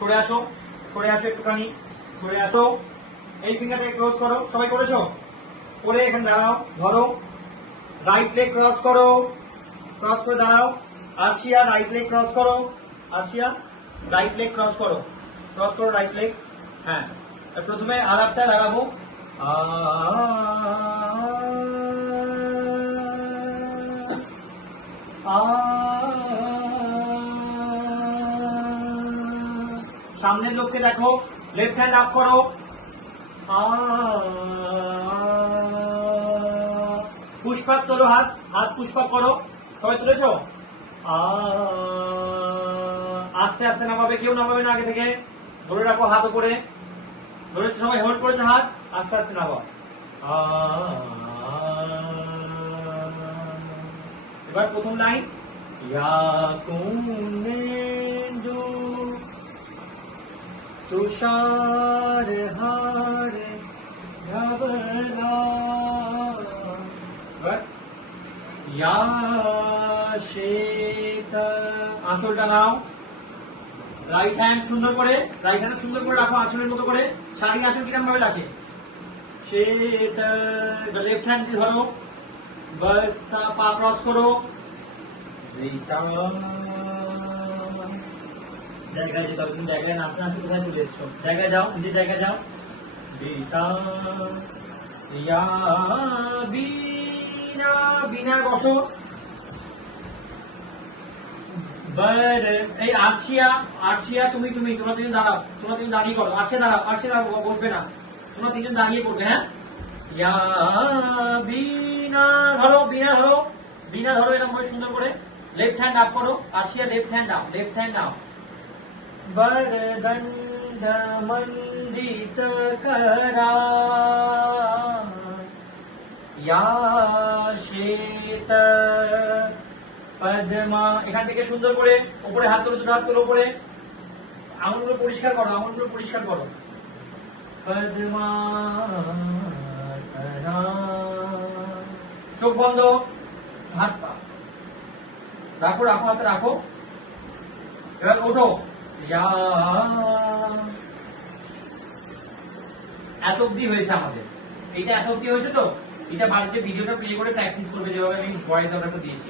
সরে আসো একটুখানি, সরে আসো। এই ফিঙ্গারটা ক্রস করো, সবাই করেছো? করে এখানে দাঁড়াও, ধরো, রাইট লেগ ক্রস করো, ক্রস করে দাঁড়াও। আর্শিয়া রাইট লেগ ক্রস করো, আর্শিয়া রাইট লেগ ক্রস করো, ক্রস করো রাইট লেগ। হ্যাঁ, প্রথমে আর একটা লাগাবো। সামনের লোককে দেখো, লেফট হ্যান্ড আপ করো। পুষ্পাক তোলো, হাত পুষ্পাক করো। সবাই তুলেছ? আস্তে আস্তে নামাবে, কেউ নামাবে না আগে থেকে। ধরে রাখো হাত উপরে, ধরেছো সবাই, হোল্ড করেছো হাত, আস্তে আস্তে নামাও। এবার প্রথম লাইন, ইয়া কুনেন্দু তুষার হারে ঝাবনা, ইয়া শ্বেত, আঁচলটা নাও। রাইট হ্যান্ড সুন্দর করে, রাইট হ্যান্ড সুন্দর করে রাখো আঁচলের মতো করে। শাড়ি আঁচল কিরম ভাবে রাখে? শ্বেত, লেফট হ্যান্ড দিয়ে ধরো, বাস, পা ক্রস করো। জায়গায় যেতে হবে, তুমি জায়গায় নাচতে নাচতে কোথায় চলে এসছো? জায়গায় যাও, নিজের জায়গায় যাও। বিনা বসো। এই আর্শিয়া তুমি তোমরা তিনজন দাঁড়াও, তোমরা তিনজন দাঁড়িয়ে করো। আর্শিয়া দাঁড়াও, বসবে না, তোমরা তিনজন দাঁড়িয়ে করবে। হ্যাঁ, বিনা ধরো, বিনা ধরো এরকম ভাবে সুন্দর করে। লেফট হ্যান্ড আপ করো, Arshia left hand up, left hand up. বরদণ্ড মণ্ডিত করা, ইয়া শ্বেত পদ্মা। এখান থেকে সুন্দর করে উপরে হাত তোলো, হাত তোলো উপরে। আঙুলগুলো পরিষ্কার করো, আঙুলগুলো পরিষ্কার করো। পদ্মাসনা, চোখ বন্ধ, হাত পা রাখো, হাতে রাখো। এবার ওঠো। এত অব্দি হয়েছে আমাদের, এইটা এত অব্দি হয়েছে। তো এটা বাড়িতে ভিডিওটা প্লে করে প্র্যাকটিস করবে, যেভাবে আমি ভয়েস ওভারটা দিয়েছি।